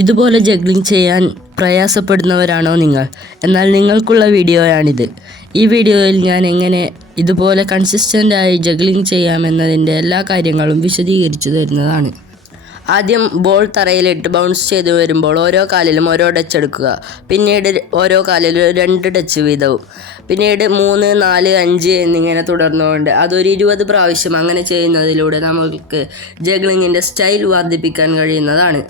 ഇതുപോലെ ജഗ്ലിംഗ് ചെയ്യാൻ പ്രയാസപ്പെടുന്നവരാണോ നിങ്ങൾ? എന്നാൽ നിങ്ങൾക്കുള്ള വീഡിയോയാണിത്. ഈ വീഡിയോയിൽ ഞാൻ എങ്ങനെ ഇതുപോലെ കൺസിസ്റ്റൻ്റായി ജഗ്ലിംഗ് ചെയ്യാമെന്നതിൻ്റെ എല്ലാ കാര്യങ്ങളും വിശദീകരിച്ചു തരുന്നതാണ്. ആദ്യം ബോൾ തറയിലിട്ട് ബൗൺസ് ചെയ്തു വരുമ്പോൾ ഓരോ കാലിലും ഓരോ ടച്ച് എടുക്കുക. പിന്നീട് ഓരോ കാലിലും 2 ടച്ച് വീതവും. പിന്നീട് 3, 4, 5 എന്നിങ്ങനെ തുടർന്നുകൊണ്ട് അതൊരു 20 പ്രാവശ്യം അങ്ങനെ ചെയ്യുന്നതിലൂടെ നമുക്ക് ജഗ്ലിങ്ങിൻ്റെ സ്റ്റൈൽ വർദ്ധിപ്പിക്കാൻ കഴിയുന്നതാണ്.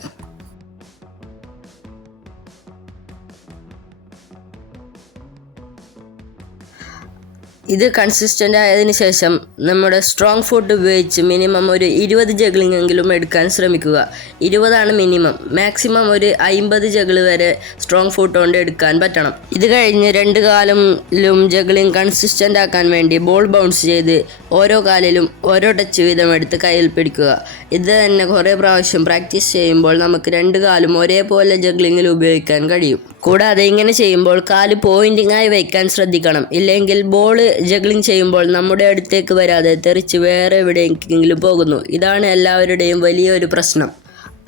ഇത് കൺസിസ്റ്റൻ്റ് ആയതിനു ശേഷം നമ്മുടെ സ്ട്രോങ് ഫുട്ട് ഉപയോഗിച്ച് മിനിമം ഒരു 20 ജഗ്ലിംഗ് എങ്കിലും എടുക്കാൻ ശ്രമിക്കുക. 20 മിനിമം. മാക്സിമം ഒരു 50 ജഗിൾ വരെ സ്ട്രോങ് ഫുട്ട് കൊണ്ട് എടുക്കാൻ പറ്റണം. ഇത് കഴിഞ്ഞ് 2 കാലിലും ജഗ്ലിംഗ് കൺസിസ്റ്റൻ്റ് ആക്കാൻ വേണ്ടി ബോൾ ബൗൺസ് ചെയ്ത് ഓരോ കാലിലും ഓരോ ടച്ച് വീതം എടുത്ത് കയ്യിൽ പിടിക്കുക. ഇത് തന്നെ കുറേ പ്രാവശ്യം പ്രാക്ടീസ് ചെയ്യുമ്പോൾ നമുക്ക് 2 കാലും ഒരേപോലെ ജഗ്ലിങ്ങിൽ ഉപയോഗിക്കാൻ കഴിയും. കൂടാതെ ഇങ്ങനെ ചെയ്യുമ്പോൾ കാല് പോയിൻറ്റിങ്ങായി വയ്ക്കാൻ ശ്രദ്ധിക്കണം. ഇല്ലെങ്കിൽ ബോൾ ജഗ്ലിംഗ് ചെയ്യുമ്പോൾ നമ്മുടെ അടുത്തേക്ക് വരാതെ തെറിച്ച് വേറെ എവിടെയെങ്കിലും പോകുന്നു. ഇതാണ് എല്ലാവരുടെയും വലിയൊരു പ്രശ്നം.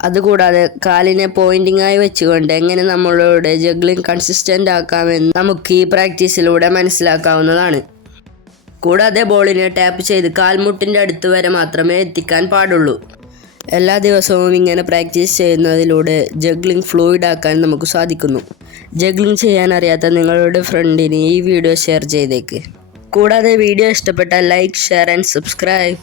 അതുകൂടാതെ കാലിനെ പോയിൻറ്റിങ്ങായി വെച്ചുകൊണ്ട് എങ്ങനെ നമ്മളുടെ ജഗ്ലിംഗ് കൺസിസ്റ്റൻ്റ് ആക്കാമെന്ന് നമുക്ക് ഈ പ്രാക്ടീസിലൂടെ മനസ്സിലാക്കാവുന്നതാണ്. കൂടാതെ ബോളിനെ ടാപ്പ് ചെയ്ത് കാൽമുട്ടിൻ്റെ അടുത്ത് വരെ മാത്രമേ എത്തിക്കാൻ പാടുള്ളൂ. എല്ലാ ദിവസവും ഇങ്ങനെ പ്രാക്ടീസ് ചെയ്യുന്നതിലൂടെ ജഗ്ലിംഗ് ഫ്ലൂയിഡ് ആക്കാൻ നമുക്ക് സാധിക്കുന്നു. ജഗ്ലിംഗ് ചെയ്യാൻ അറിയാത്ത നിങ്ങളുടെ ഫ്രണ്ടിന് ഈ വീഡിയോ ഷെയർ ചെയ്തേക്ക്. കൂടാതെ വീഡിയോ ഇഷ്ടപ്പെട്ടാൽ ലൈക്ക്, ഷെയർ ആൻഡ് സബ്സ്ക്രൈബ്.